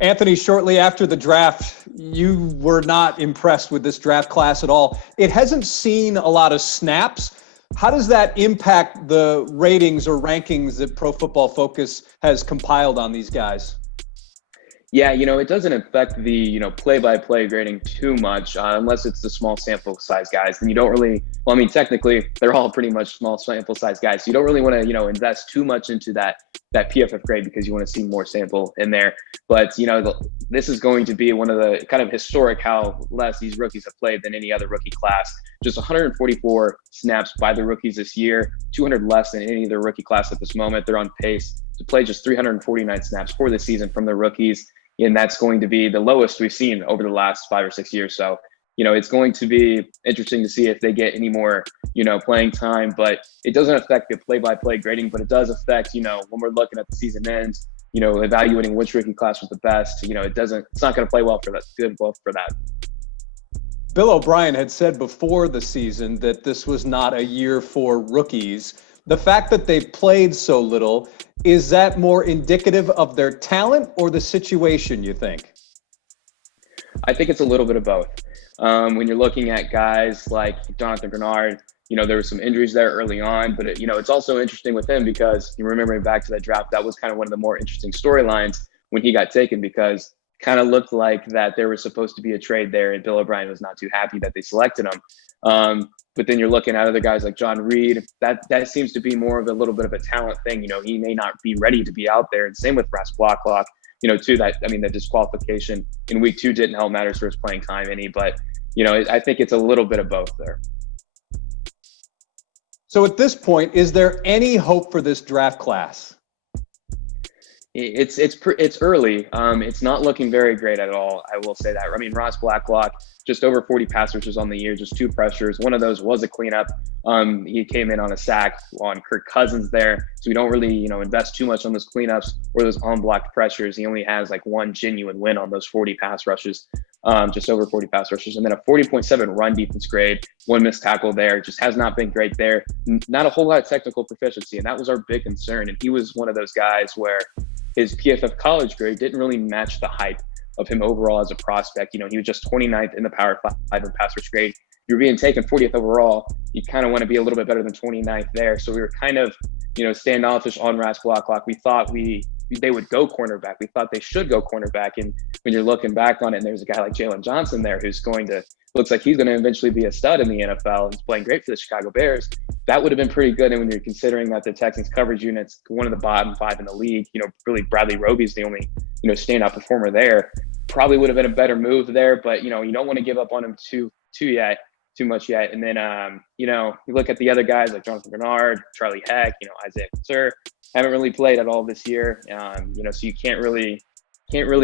Anthony, shortly after the draft, you were not impressed with this draft class at all. It hasn't seen a lot of snaps. How does that impact the ratings or rankings that Pro Football Focus has compiled on these guys? Yeah, it doesn't affect the, play-by-play grading too much, unless it's the small sample size guys. Then you don't really, well, I mean, technically, they're all pretty much small sample size guys. So you don't really want to, invest too much into that PFF grade because you want to see more sample in there. But, this is going to be one of the kind of historic how less these rookies have played than any other rookie class. Just 144 snaps by the rookies this year, 200 less than any other rookie class at this moment. They're on pace to play just 349 snaps for the season from the rookies. And that's going to be the lowest we've seen over the last 5 or 6 years. So, it's going to be interesting to see if they get any more, playing time. But it doesn't affect the play-by-play grading, but it does affect, when we're looking at the season ends, evaluating which rookie class was the best. It's not going to play well for that. Bill O'Brien had said before the season that this was not a year for rookies. The fact that they've played so little, is that more indicative of their talent or the situation, you think? I think it's a little bit of both. When you're looking at guys like Jonathan Bernard, there were some injuries there early on, but it's also interesting with him because you remembering back to that draft, that was kind of one of the more interesting storylines when he got taken because kind of looked like that there was supposed to be a trade there and Bill O'Brien was not too happy that they selected him. But then you're looking at other guys like John Reed. That seems to be more of a little bit of a talent thing. He may not be ready to be out there. And same with Ross Blacklock, too. The disqualification in week 2 didn't help matters for his playing time any. But, I think it's a little bit of both there. So at this point, is there any hope for this draft class? It's early. It's not looking very great at all. I will say that. I mean, Ross Blacklock, just over 40 pass rushes on the year, just 2 pressures. One of those was a cleanup. He came in on a sack on Kirk Cousins there. So we don't really, invest too much on those cleanups or those unblocked pressures. He only has like 1 genuine win on those 40 pass rushes, just over 40 pass rushes. And then a 40.7 run defense grade, 1 missed tackle there. Just has not been great there. Not a whole lot of technical proficiency. And that was our big concern. And he was one of those guys where his PFF college grade didn't really match the hype of him overall as a prospect. He was just 29th in the Power 5 in pass rush grade. You're being taken 40th overall. You kind of want to be a little bit better than 29th there. So we were kind of, standoffish on Ross Blacklock. We thought they would go cornerback. We thought they should go cornerback. And when you're looking back on it, and there's a guy like Jalen Johnson there who's looks like he's going to eventually be a stud in the NFL. He's playing great for the Chicago Bears. That would have been pretty good. And when you're considering that the Texans coverage unit's one of the bottom 5 in the league, really Bradley Roby's the only, standout performer there, probably would have been a better move there. But, you don't want to give up on him too much yet. And then, you look at the other guys like Jonathan Bernard, Charlie Heck, Isaiah Couture, haven't really played at all this year. So you can't really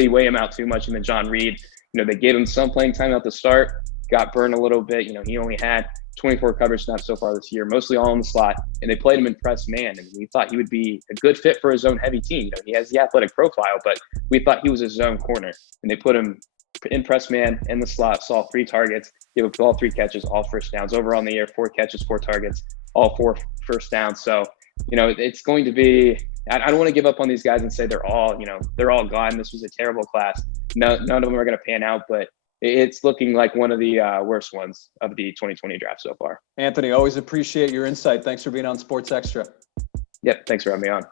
weigh him out too much. And then John Reed, they gave him some playing time at the start, got burned a little bit. He only had 24 coverage snaps so far this year, mostly all in the slot, and they played him in press man. And we thought he would be a good fit for a zone heavy team. He has the athletic profile, but we thought he was a zone corner, and they put him in press man in the slot, saw 3 targets, gave up all 3 catches, all first downs. Over on the air, 4 catches, 4 targets, all 4 first downs. So, it's going to be, I don't want to give up on these guys and say they're all gone. This was a terrible class. None of them are going to pan out, but it's looking like one of the worst ones of the 2020 draft so far. Anthony, always appreciate your insight. Thanks for being on Sports Extra. Yep, thanks for having me on.